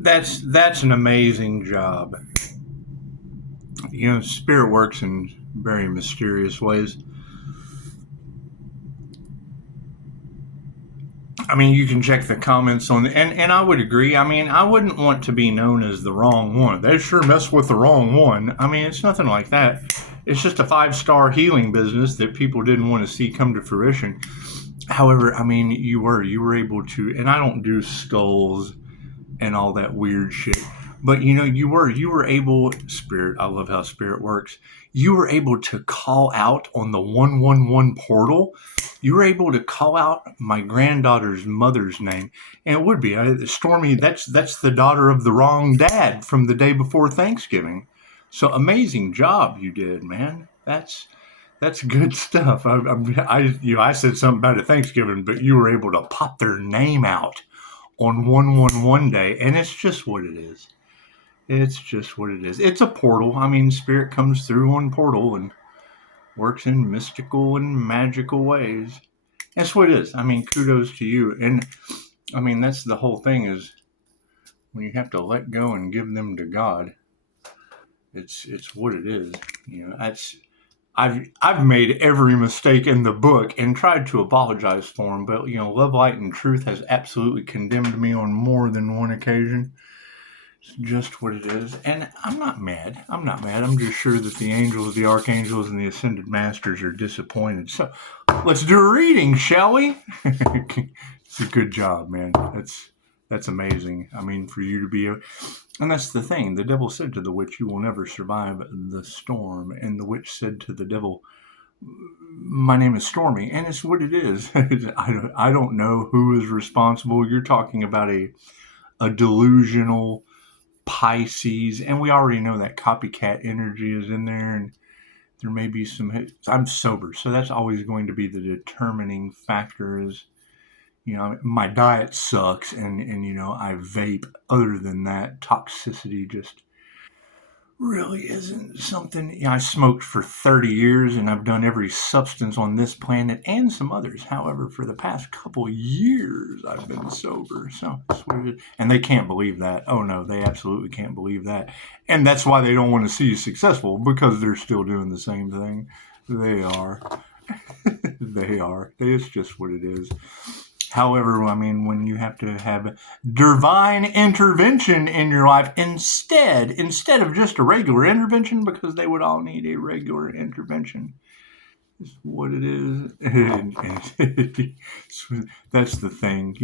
That's an amazing job. Spirit works in very mysterious ways. I mean, you can check the comments on and I would agree. I mean, I wouldn't want to be known as the wrong one. They sure mess with the wrong one. I mean, it's nothing like that. It's just a 5-star healing business that people didn't want to see come to fruition. However, I mean, you were able to, and I don't do skulls and all that weird shit. But you were able, Spirit. I love how Spirit works. You were able to call out on the 111 portal. You were able to call out my granddaughter's mother's name, and it would be Stormy. That's the daughter of the wrong dad from the day before Thanksgiving. So amazing job you did, man. That's good stuff. I said something about it Thanksgiving, but you were able to pop their name out on 111 day, and it's just what it is. It's just what it is. It's a portal. I mean, spirit comes through on portal and works in mystical and magical ways. That's what it is. I mean, kudos to you. And I mean, that's the whole thing is when you have to let go and give them to God. It's what it is. I've made every mistake in the book and tried to apologize for them, but Love, Light, and Truth has absolutely condemned me on more than one occasion. It's just what it is. And I'm not mad. I'm just sure that the angels, the archangels, and the ascended masters are disappointed. So let's do a reading, shall we? It's a good job, man. That's amazing. I mean, for you to be and that's the thing. The devil said to the witch, "You will never survive the storm." And the witch said to the devil, "My name is Stormy." And it's what it is. I don't know who is responsible. You're talking about a delusional Pisces, and we already know that copycat energy is in there, and there may be some. I'm sober, so that's always going to be the determining factor. Is my diet sucks, and I vape. Other than that, toxicity just really isn't something. I smoked for 30 years and I've done every substance on this planet and some others. However, for the past couple of years, I've been sober. So that's what it is. And they can't believe that. Oh no, they absolutely can't believe that. And that's why they don't want to see you successful, because they're still doing the same thing. They are. They are. It's just what it is. However, I mean, when you have to have divine intervention in your life instead of just a regular intervention, because they would all need a regular intervention, is what it is. That's the thing,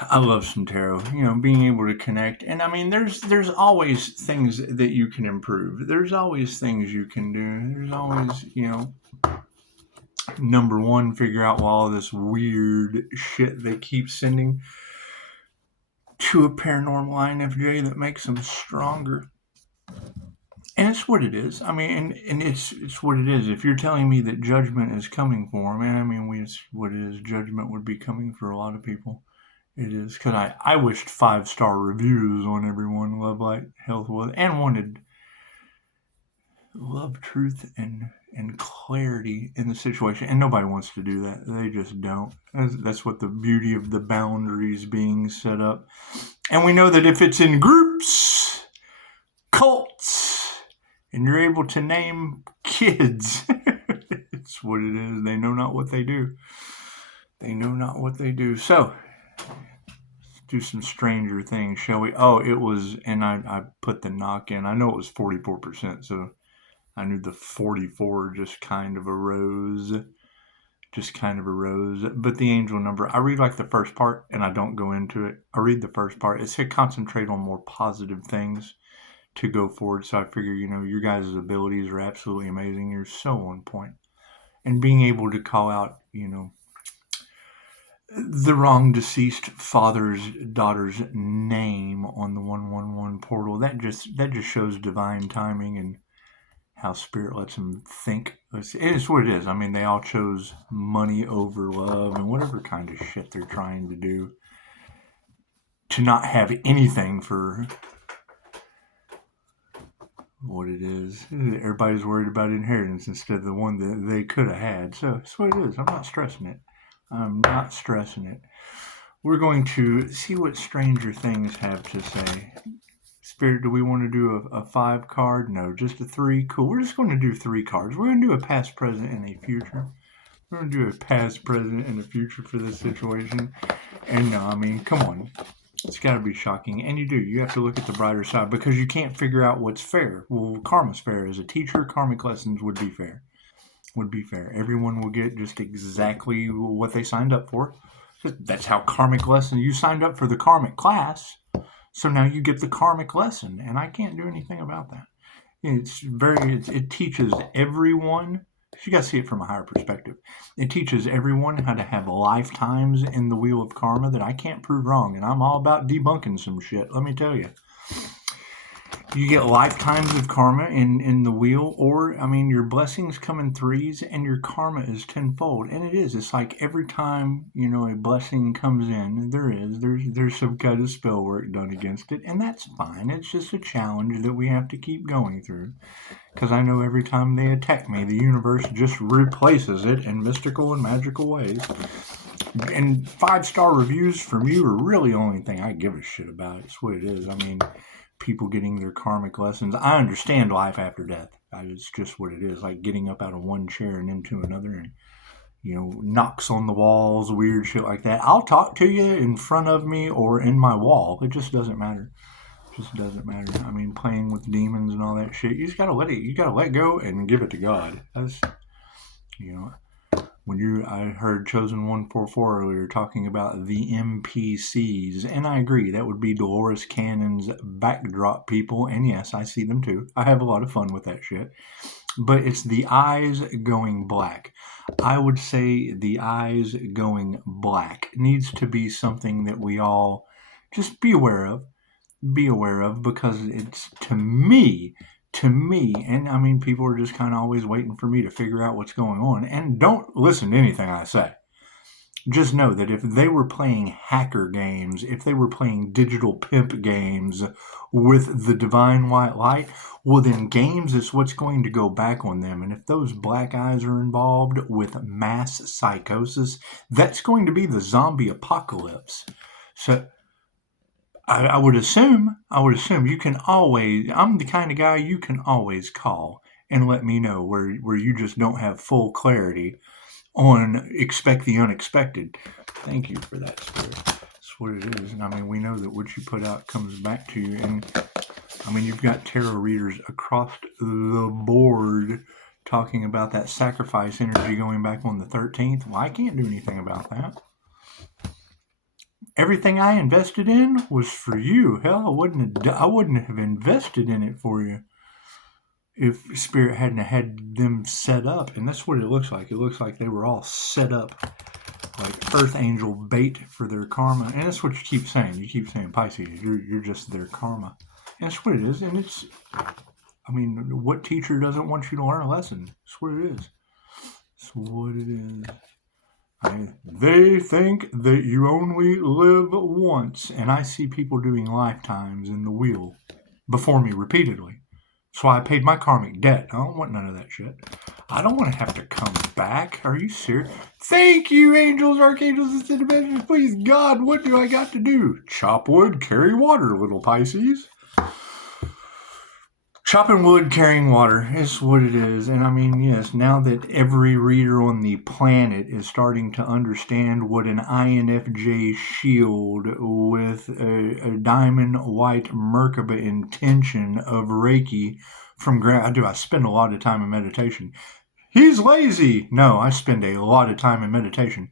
I love some tarot, being able to connect. And I mean, there's always things that you can improve. There's always things you can do. There's always, number one, figure out all this weird shit they keep sending to a paranormal INFJ that makes them stronger. And it's what it is. I mean, and it's what it is. If you're telling me that judgment is coming for them, I mean, it's what it is. Judgment would be coming for a lot of people. It is, because I wished 5-star reviews on everyone, Love, Light, Health, Wealth, and wanted love, truth, and clarity in the situation. And nobody wants to do that. They just don't. That's what the beauty of the boundaries being set up. And we know that if it's in groups, cults, and you're able to name kids, it's what it is. They know not what they do. They know not what they do. So, let's do some stranger things, shall we? Oh, it was, and I put the knock in. I know it was 44%, so I knew the 44 just kind of arose. But the angel number, I read like the first part and I don't go into it. I read the first part. It said concentrate on more positive things to go forward. So I figure, your guys' abilities are absolutely amazing. You're so on point. And being able to call out, the wrong deceased father's daughter's name on the 111 portal, that just shows divine timing and how spirit lets them think. It's what it is. I mean, they all chose money over love and whatever kind of shit they're trying to do to not have anything for what it is. Everybody's worried about inheritance instead of the one that they could have had. So that's what it is. I'm not stressing it. we're going to see what Stranger Things have to say. Spirit, do we want to do a 5 card? No, just a 3. Cool. We're just going to do 3 cards. We're going to do a past, present, and a future. We're going to do a past, present, and a future for this situation. And no, I mean, come on. It's got to be shocking. And you do. You have to look at the brighter side because you can't figure out what's fair. Well, karma's fair. As a teacher, karmic lessons would be fair. Would be fair. Everyone will get just exactly what they signed up for. That's how karmic lesson. You signed up for the karmic class. So now you get the karmic lesson, and I can't do anything about that. It teaches everyone, you got to see it from a higher perspective. It teaches everyone how to have lifetimes in the wheel of karma that I can't prove wrong, and I'm all about debunking some shit, let me tell you. You get lifetimes of karma in the wheel, or, I mean, your blessings come in 3s, and your karma is tenfold. And it is. It's like every time, a blessing comes in, there's some kind of spell work done against it, and that's fine. It's just a challenge that we have to keep going through. Because I know every time they attack me, the universe just replaces it in mystical and magical ways. And 5-star reviews from you are really the only thing I give a shit about. It's what it is. I mean, people getting their karmic lessons. I understand life after death. It's just what it is. Like getting up out of one chair and into another and, knocks on the walls, weird shit like that. I'll talk to you in front of me or in my wall. It just doesn't matter. Just doesn't matter. I mean, playing with demons and all that shit, you just gotta let it. You gotta let go and give it to God. That's, when I heard Chosen 144 earlier talking about the NPCs, and I agree, that would be Dolores Cannon's backdrop people, and yes, I see them too. I have a lot of fun with that shit. But it's the eyes going black. I would say the eyes going black needs to be something that we all just be aware of. Because it's to me, and I mean, people are just kind of always waiting for me to figure out what's going on. And don't listen to anything I say. Just know that if they were playing hacker games, if they were playing digital pimp games with the divine white light, well, then games is what's going to go back on them. And if those black eyes are involved with mass psychosis, that's going to be the zombie apocalypse. So I would assume you can always, I'm the kind of guy you can always call and let me know where you just don't have full clarity on expect the unexpected. Thank you for that, Spirit. That's what it is. And I mean, we know that what you put out comes back to you. And I mean, you've got tarot readers across the board talking about that sacrifice energy going back on the 13th. Well, I can't do anything about that. Everything I invested in was for you. Hell, I wouldn't have invested in it for you if Spirit hadn't had them set up. And that's what it looks like. It looks like they were all set up like Earth Angel bait for their karma. And that's what you keep saying. You keep saying, Pisces, you're just their karma. And that's what it is. And it's, I mean, what teacher doesn't want you to learn a lesson? That's what it is. That's what it is. They think that you only live once, and I see people doing lifetimes in the wheel before me repeatedly. So I paid my karmic debt. I don't want none of that shit. I don't want to have to come back. Are you serious? Thank you, angels, archangels, and dimensions. Please, God, what do I got to do? Chop wood, carry water, little Pisces. Chopping wood, carrying water is what it is. And I mean, yes, now that every reader on the planet is starting to understand what an INFJ shield with a diamond white Merkaba intention of Reiki from ground. I spend a lot of time in meditation. He's lazy. No, I spend a lot of time in meditation.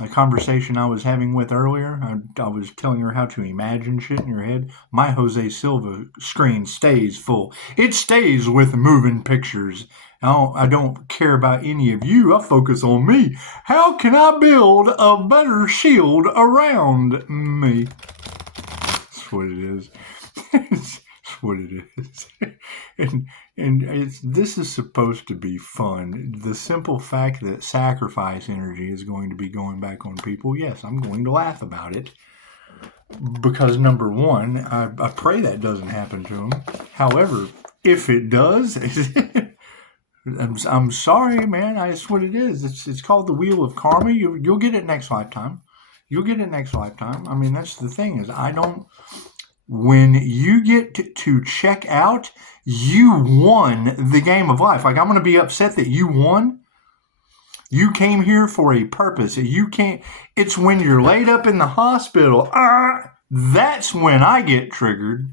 A conversation I was having with earlier, I was telling her how to imagine shit in your head. My Jose Silva screen stays full. It stays with moving pictures. I don't care about any of you. I focus on me. How can I build a better shield around me? That's what it is. That's what it is. And this is supposed to be fun. The simple fact that sacrifice energy is going to be going back on people, yes, I'm going to laugh about it. Because number one, I pray that doesn't happen to them. However, if it does, I'm sorry, man. That's what it is. It's called the Wheel of Karma. You'll get it next lifetime. You'll get it next lifetime. I mean, that's the thing is when you get to check out, you won the game of life. Like, I'm going to be upset that you won. You came here for a purpose. It's when you're laid up in the hospital. That's when I get triggered.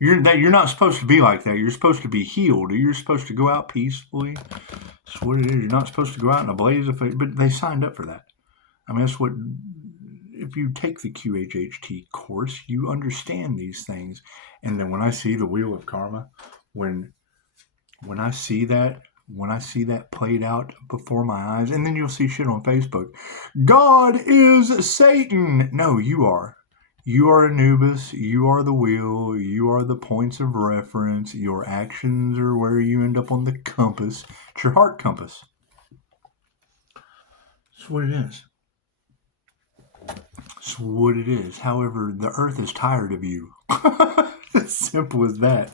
You're not supposed to be like that. You're supposed to be healed. You're supposed to go out peacefully. That's what it is. You're not supposed to go out in a blaze of fire. But they signed up for that. I mean, that's what... If you take the QHHT course, you understand these things. And then when I see the wheel of karma, when I see that played out before my eyes, and then you'll see shit on Facebook. God is Satan. No, you are. You are Anubis. You are the wheel. You are the points of reference. Your actions are where you end up on the compass. It's your heart compass. That's what it is. That's what it is. However, the earth is tired of you. As simple as that.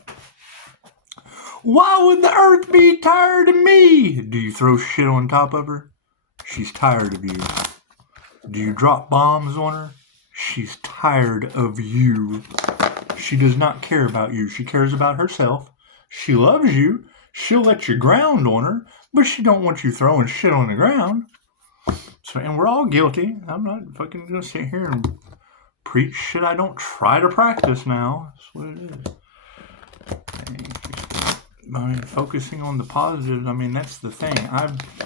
Why would the earth be tired of me? Do you throw shit on top of her? She's tired of you. Do you drop bombs on her? She's tired of you. She does not care about you. She cares about herself. She loves you. She'll let you ground on her, but she don't want you throwing shit on the ground. So, and we're all guilty. I'm not fucking gonna sit here and preach shit I don't try to practice now. That's what it is. I mean, focusing on the positives, I mean, that's the thing.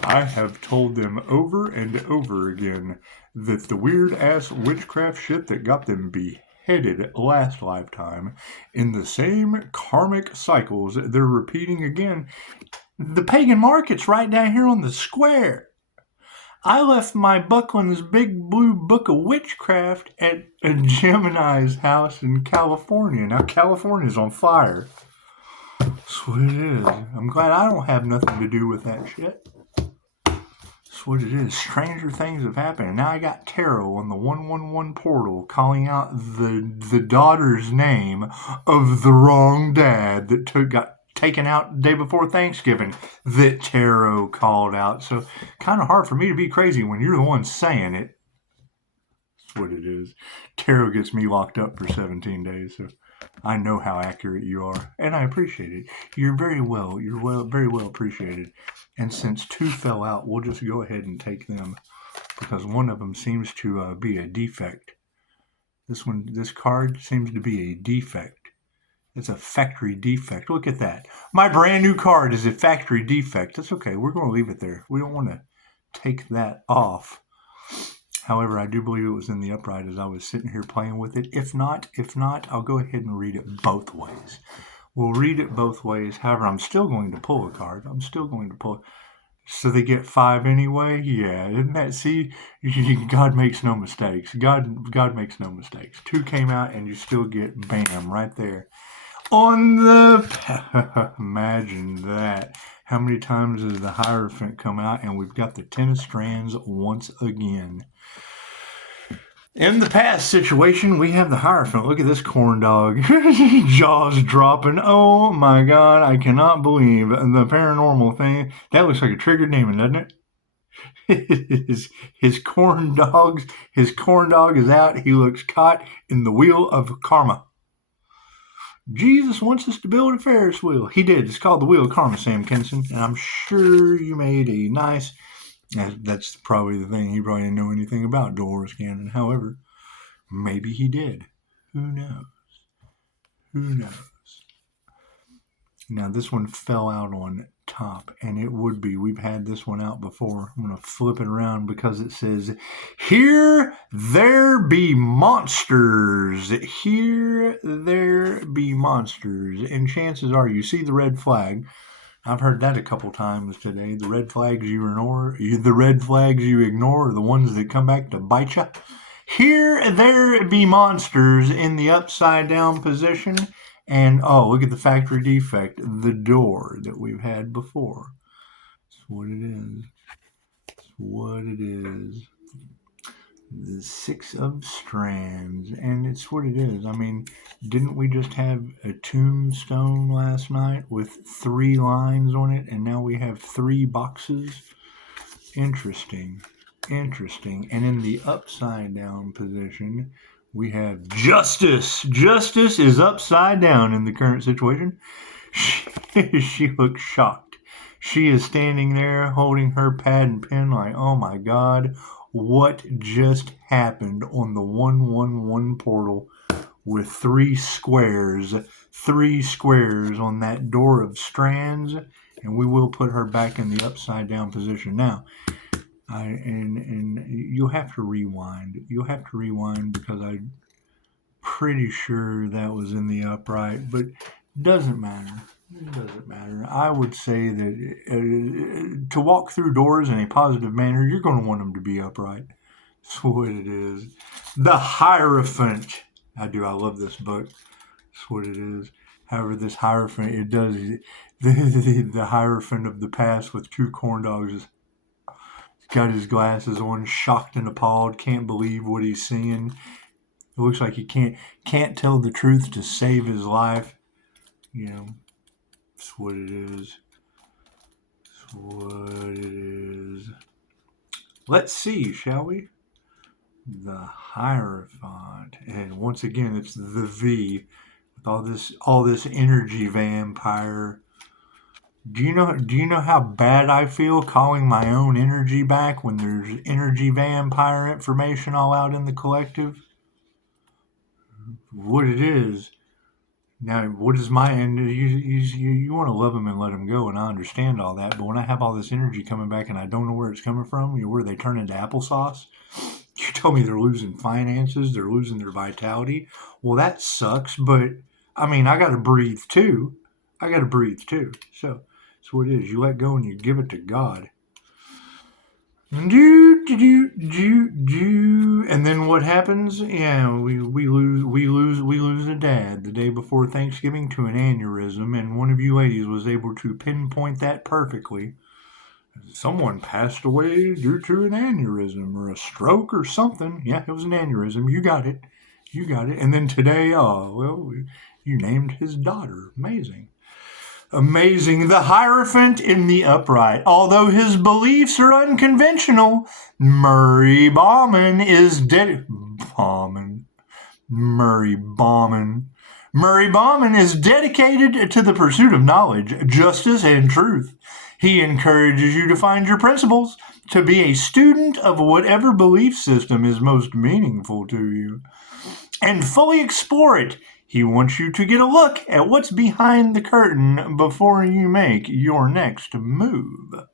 I have told them over and over again that the weird-ass witchcraft shit that got them beheaded last lifetime, in the same karmic cycles they're repeating again. The pagan market's right down here on the square. I left my Buckland's Big Blue Book of Witchcraft at a Gemini's house in California. Now, California's on fire. That's what it is. I'm glad I don't have nothing to do with that shit. That's what it is. Stranger things have happened. And now I got tarot on the 111 portal calling out the daughter's name of the wrong dad that got taken out the day before Thanksgiving that tarot called out. So kind of hard for me to be crazy when you're the one saying it. That's what it is. Tarot gets me locked up for 17 days. So I know how accurate you are, and I appreciate it. You're very well appreciated. And since two fell out, we'll just go ahead and take them because one of them seems to be a defect. This card seems to be a defect. It's a factory defect. Look at that. My brand new card is a factory defect. That's okay. We're going to leave it there. We don't want to take that off. However, I do believe it was in the upright as I was sitting here playing with it. If not, I'll go ahead and read it both ways. We'll read it both ways. However, I'm still going to pull a card. So they get 5 anyway? Yeah, isn't that, see? God makes no mistakes. God makes no mistakes. 2 came out and you still get bam right there. On the... Imagine that. How many times does the Hierophant come out? And we've got the 10 of Strands once again. In the past situation, we have the Hierophant. Look at this corn dog. Jaws dropping. Oh my God, I cannot believe the paranormal thing. That looks like a triggered demon, doesn't it? His corn dog is out. He looks caught in the wheel of karma. Jesus wants us to build a Ferris wheel. He did. It's called the Wheel of Karma, Sam Kinson. And I'm sure you made a nice... That's probably the thing. He probably didn't know anything about Dolores Cannon. However, maybe he did. Who knows? Now, this one fell out on top, and it would be. We've had this one out before. I'm going to flip it around because it says, "Here there be monsters. Here there be monsters." And chances are you see the red flag. I've heard that a couple times today. The red flags you ignore, are the ones that come back to bite you. Here there be monsters in the upside down position. And, oh, look at the factory defect, the door that we've had before. That's what it is. The 6 of Strands, and it's what it is. I mean, didn't we just have a tombstone last night with 3 lines on it, and now we have 3 boxes? Interesting. Interesting. And in the upside down position, we have Justice. Justice is upside down in the current situation. She looks shocked. She is standing there holding her pad and pen like, oh my God, what just happened on the 111 portal with three squares on that door of strands, and we will put her back in the upside down position. Now, and you'll have to rewind. You'll have to rewind because I'm pretty sure that was in the upright, but doesn't matter. It doesn't matter. I would say that to walk through doors in a positive manner, you're going to want them to be upright. That's what it is. The Hierophant. I love this book. That's what it is. However, this Hierophant, it does the Hierophant of the past with two corn dogs. He's got his glasses on, shocked and appalled, can't believe what he's seeing. It looks like he can't tell the truth to save his life. You know, that's what it is. That's what it is. Let's see, shall we? The Hierophant, and once again, it's the V with all this energy vampire. Do you know how bad I feel calling my own energy back when there's energy vampire information all out in the collective? What it is. Now, what is my end? You want to love him and let him go, and I understand all that. But when I have all this energy coming back and I don't know where it's coming from, where they turn into applesauce, you tell me they're losing finances, they're losing their vitality. Well, that sucks. But I mean, I got to breathe too. So that's what it is. You let go and you give it to God. And then what happens? Yeah, we lose a dad the day before Thanksgiving to an aneurysm, and one of you ladies was able to pinpoint that perfectly. Someone passed away due to an aneurysm or a stroke or something. Yeah, it was an aneurysm. You got it. And then today, you named his daughter. Amazing. The Hierophant in the upright. Although his beliefs are unconventional, Murray Bauman is dedicated to the pursuit of knowledge, justice, and truth. He encourages you to find your principles, to be a student of whatever belief system is most meaningful to you, and fully explore it. He wants you to get a look at what's behind the curtain before you make your next move.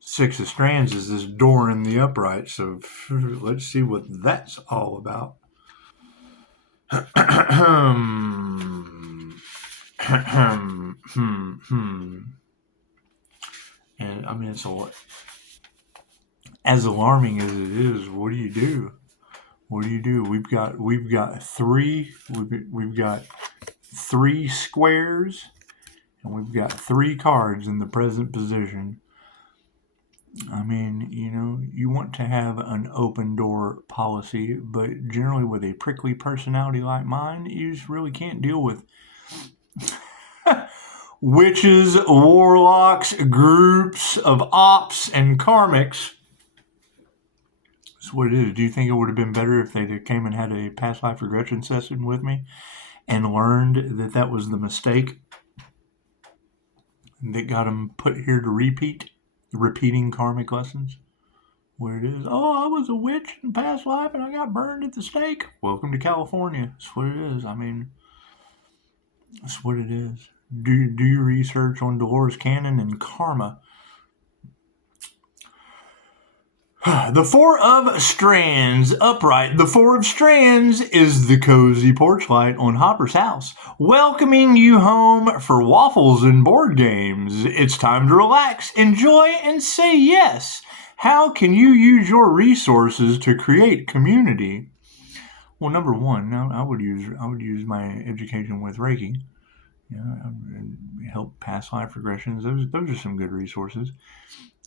Six of Strands is this door in the upright, so let's see what that's all about. And I mean, it's as alarming as it is. What do you do? We've got three squares, and we've got three cards in the present position. I mean, you want to have an open door policy, but generally with a prickly personality like mine, you just really can't deal with witches, warlocks, groups of ops, and karmics. That's what it is. Do you think it would have been better if they came and had a past life regression session with me and learned that was the mistake that got them put here to repeating karmic lessons? Where it is, I was a witch in past life and I got burned at the stake. Welcome to California. That's what it is. I mean, that's what it is. Do your research on Dolores Cannon and karma. The Four of Strands, upright. The Four of Strands is the cozy porch light on Hopper's house, welcoming you home for waffles and board games. It's time to relax, enjoy, and say yes. How can you use your resources to create community? Well, number one, I would use my education with Reiki. Help past life regressions. Those are some good resources.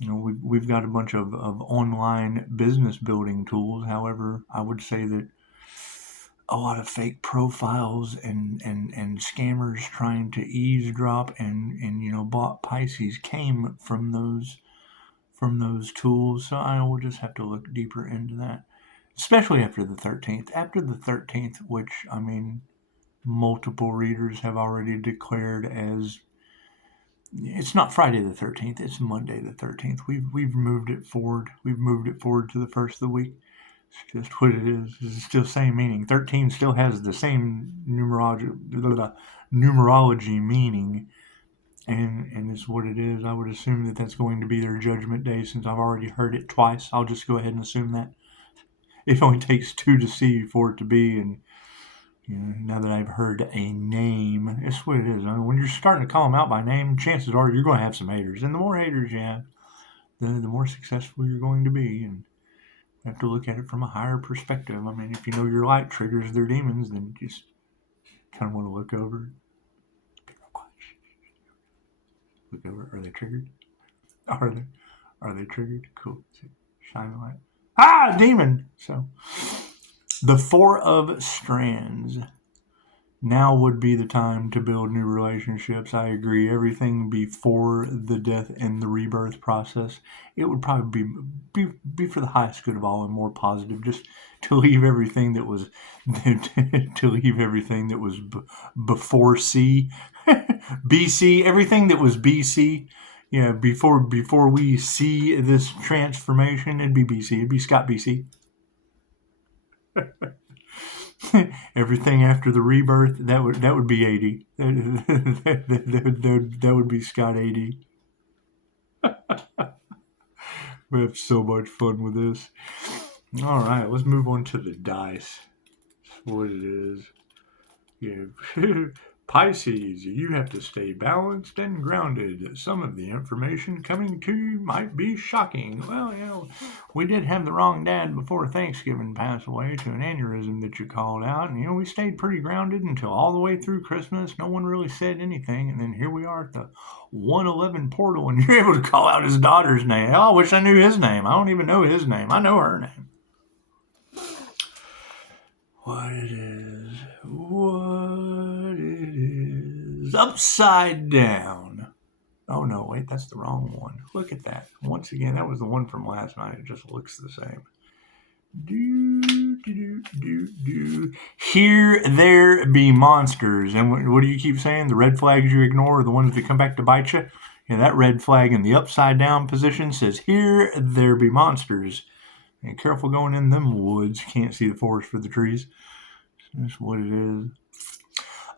We've got a bunch of online business building tools. However, I would say that a lot of fake profiles and scammers trying to eavesdrop and bought Pisces came from from those tools. So I will just have to look deeper into that, especially after the 13th. After the 13th, which, I mean, multiple readers have already declared as, it's not Friday the 13th, it's Monday the 13th. We've moved it forward. We've moved it forward to the first of the week. It's just what it is. It's still the same meaning. 13 still has the same numerology meaning, and it's what it is. I would assume that that's going to be their judgment day, since I've already heard it twice. I'll just go ahead and assume that. It only takes two to see for it to be, and now that I've heard a name, it's what it is. I mean, when you're starting to call them out by name, chances are you're going to have some haters. And the more haters you have, the more successful you're going to be. And you have to look at it from a higher perspective. I mean, if you know your light triggers their demons, then just kind of want to look over. Be real quiet. Look over. Are they triggered? Are they triggered? Cool. Shine the light. Ah, demon! So, the Four of Strands. Now would be the time to build new relationships. I agree. Everything before the death and the rebirth process, it would probably be for the highest good of all and more positive. Just to leave everything that was before C, BC. Everything that was BC. Yeah, before we see this transformation, it'd be BC. It'd be Scott BC. Everything after the rebirth, that would be 80. That would be Scott 80. We have so much fun with this. All right, let's move on to the dice. That's what it is. Yeah. Pisces, you have to stay balanced and grounded. Some of the information coming to you might be shocking. Well, we did have the wrong dad before Thanksgiving pass away to an aneurysm that you called out. And, we stayed pretty grounded until all the way through Christmas. No one really said anything. And then here we are at the 111 portal, and you're able to call out his daughter's name. Oh, I wish I knew his name. I don't even know his name. I know her name. What it is. Upside down. Oh no, wait, that's the wrong one. Look at that. Once again, that was the one from last night. It just looks the same. Here there be monsters. And what do you keep saying? The red flags you ignore are the ones that come back to bite you? Yeah, that red flag in the upside down position says, here there be monsters. And careful going in them woods. Can't see the forest for the trees. That's what it is.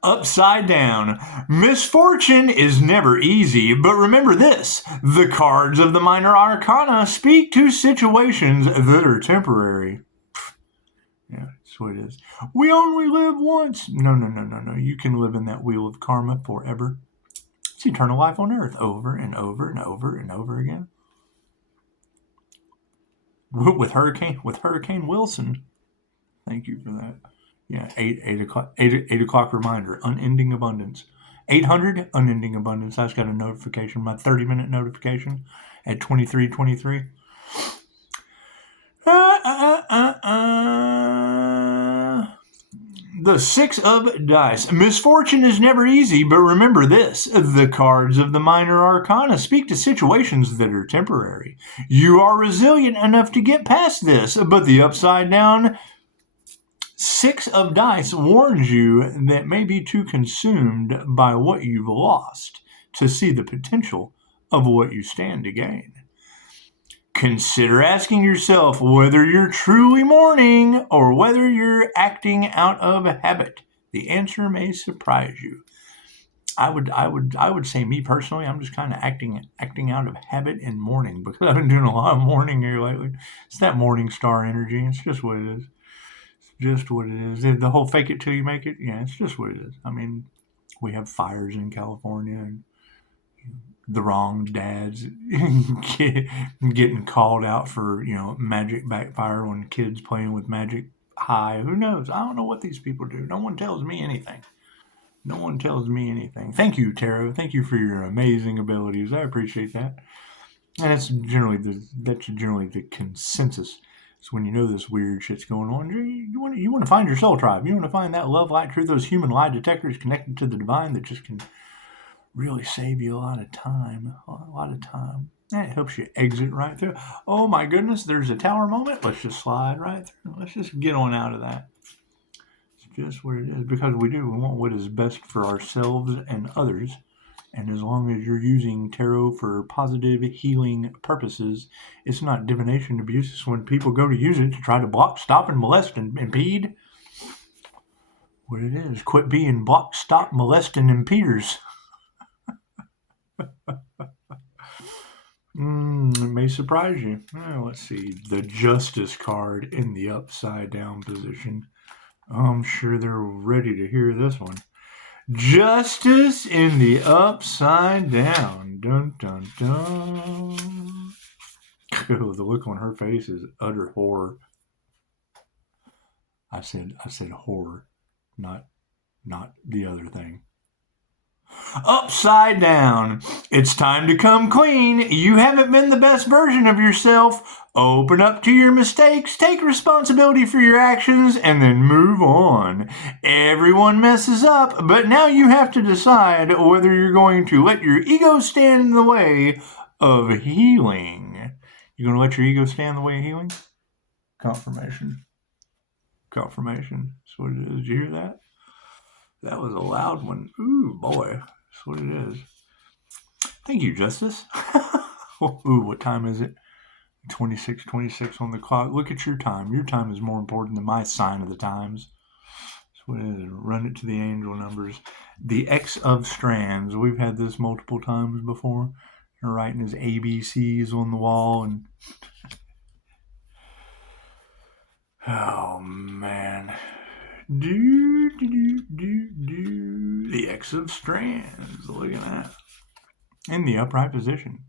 Upside down. Misfortune is never easy, but remember this. The cards of the minor arcana speak to situations that are temporary. Yeah, that's what it is. We only live once. No. You can live in that wheel of karma forever. It's eternal life on earth, over and over and over and over again. With Hurricane Wilson. Thank you for that. Yeah, 8 o'clock reminder. Unending abundance. 800 unending abundance. I just got a notification, my 30-minute notification at 23:23. The Six of Dice. Misfortune is never easy, but remember this. The cards of the minor arcana speak to situations that are temporary. You are resilient enough to get past this, but the upside down Six of Dice warns you that may be too consumed by what you've lost to see the potential of what you stand to gain. Consider asking yourself whether you're truly mourning or whether you're acting out of habit. The answer may surprise you. I would say, me personally, I'm just kind of acting out of habit and mourning, because I've been doing a lot of mourning here lately. It's that morning star energy. It's just what it is. Just what it is. The whole fake it till you make it, yeah, it's just what it is. I mean, we have fires in California, and the wrong dads getting called out for, magic backfire when kids playing with magic high. Who knows? I don't know what these people do. No one tells me anything. Thank you, Tarot. Thank you for your amazing abilities. I appreciate that. And that's generally the consensus. So when you know this weird shit's going on, you want to find your soul tribe. You want to find that love, light, truth, those human lie detectors connected to the divine that just can really save you a lot of time. That helps you exit right through. Oh my goodness, there's a tower moment. Let's just slide right through. Let's just get on out of that. It's just what it is because we want what is best for ourselves and others. And as long as you're using tarot for positive healing purposes, it's not divination abuse. It's when people go to use it to try to block, stop, and molest and impede. What it is. Quit being block, stop, molest, and impeders. It may surprise you. Let's see. The Justice card in the upside down position. I'm sure they're ready to hear this one. Justice in the upside down. Dun, dun, dun. Oh, the look on her face is utter horror. I said horror, not the other thing. Upside down. It's time to come clean. You haven't been the best version of yourself. Open up to your mistakes, take responsibility for your actions, and then move on. Everyone messes up, but now you have to decide whether you're going to let your ego stand in the way of healing. You're going to let your ego stand in the way of healing? Confirmation. That's what it is. Did you hear that? That was a loud one. Ooh, boy. That's what it is. Thank you, Justice. Ooh, what time is it? 26:26 on the clock. Look at your time. Your time is more important than my sign of the times. That's what it is. Run it to the angel numbers. The X of Strands. We've had this multiple times before. You're writing his ABCs on the wall and... Oh, man. The X of Strands. Look at that. In the upright position.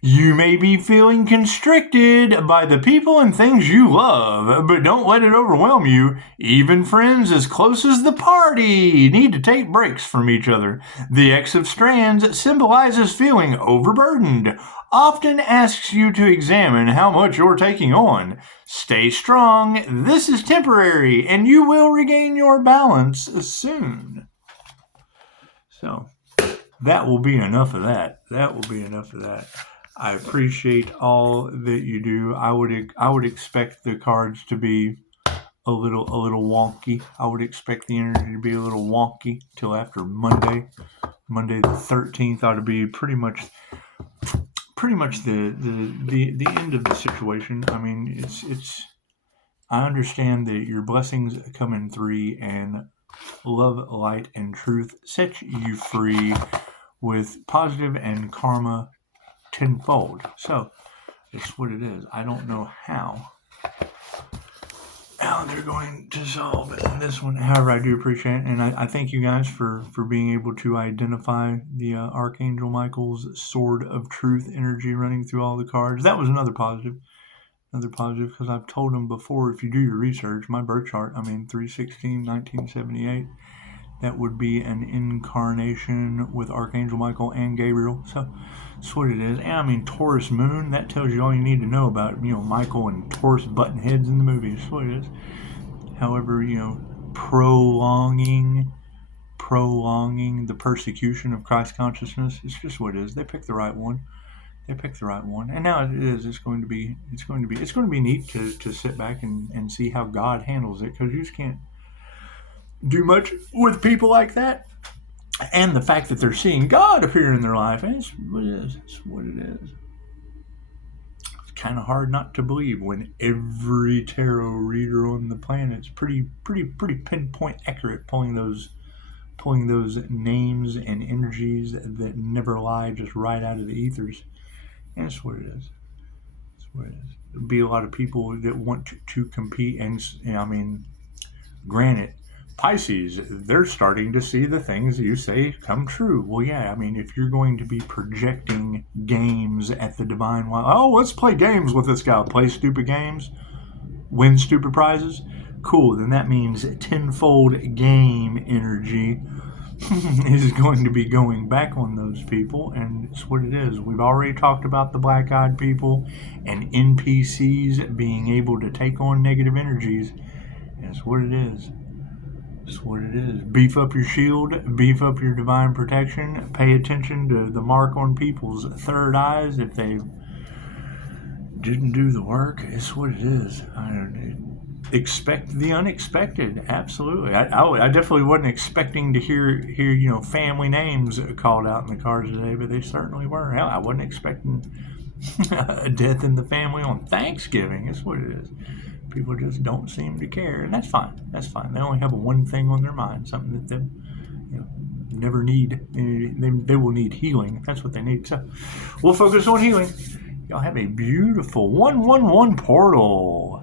You may be feeling constricted by the people and things you love, but don't let it overwhelm you. Even friends as close as the party need to take breaks from each other. The X of Strands symbolizes feeling overburdened, often asks you to examine how much you're taking on. Stay strong, this is temporary, and you will regain your balance soon. So, that will be enough of that. I appreciate all that you do. I would expect the cards to be a little wonky. I would expect the energy to be a little wonky till after Monday. Monday the 13th ought to be pretty much the end of the situation. I mean, it's I understand that your blessings come in 3 and love, light, and truth set you free with positive and karma tenfold. So it's what it is. I don't know how they're going to solve this one. However, I do appreciate it, and I thank you guys for being able to identify the Archangel Michael's Sword of Truth energy running through all the cards. That was another positive because I've told them before, if you do your research, my birth chart, 3/16/1978, that would be an incarnation with Archangel Michael and Gabriel. So that's what it is. And Taurus moon, that tells you all you need to know about, Michael and Taurus button heads in the movies. That's what it is. However, prolonging the persecution of Christ consciousness, it's just what it is. They picked the right one. And now it is. It's going to be neat to sit back and see how God handles it, because you just can't do much with people like that. And the fact that they're seeing God appear in their life, it's what it is. It's kind of hard not to believe when every tarot reader on the planet's pretty pinpoint accurate, pulling those names and energies that never lie just right out of the ethers. And that's what it is. There'll be a lot of people that want to compete, and granted, Pisces, they're starting to see the things you say come true. Well, yeah, if you're going to be projecting games at the divine, let's play games with this guy, play stupid games, win stupid prizes, cool, then that means tenfold game energy is going to be going back on those people, and it's what it is. We've already talked about the black-eyed people and NPCs being able to take on negative energies, and it's what it is. That's what it is. Beef up your shield, beef up your divine protection, pay attention to the mark on people's third eyes if they didn't do the work. It's what it is. Expect the unexpected. Absolutely. I definitely wasn't expecting to hear family names called out in the cards today, but they certainly were. Hell, I wasn't expecting a death in the family on Thanksgiving. That's what it is. People just don't seem to care, and that's fine. That's fine. They only have one thing on their mind, something that they never need. They will need healing. That's what they need. So we'll focus on healing. Y'all have a beautiful 111 portal.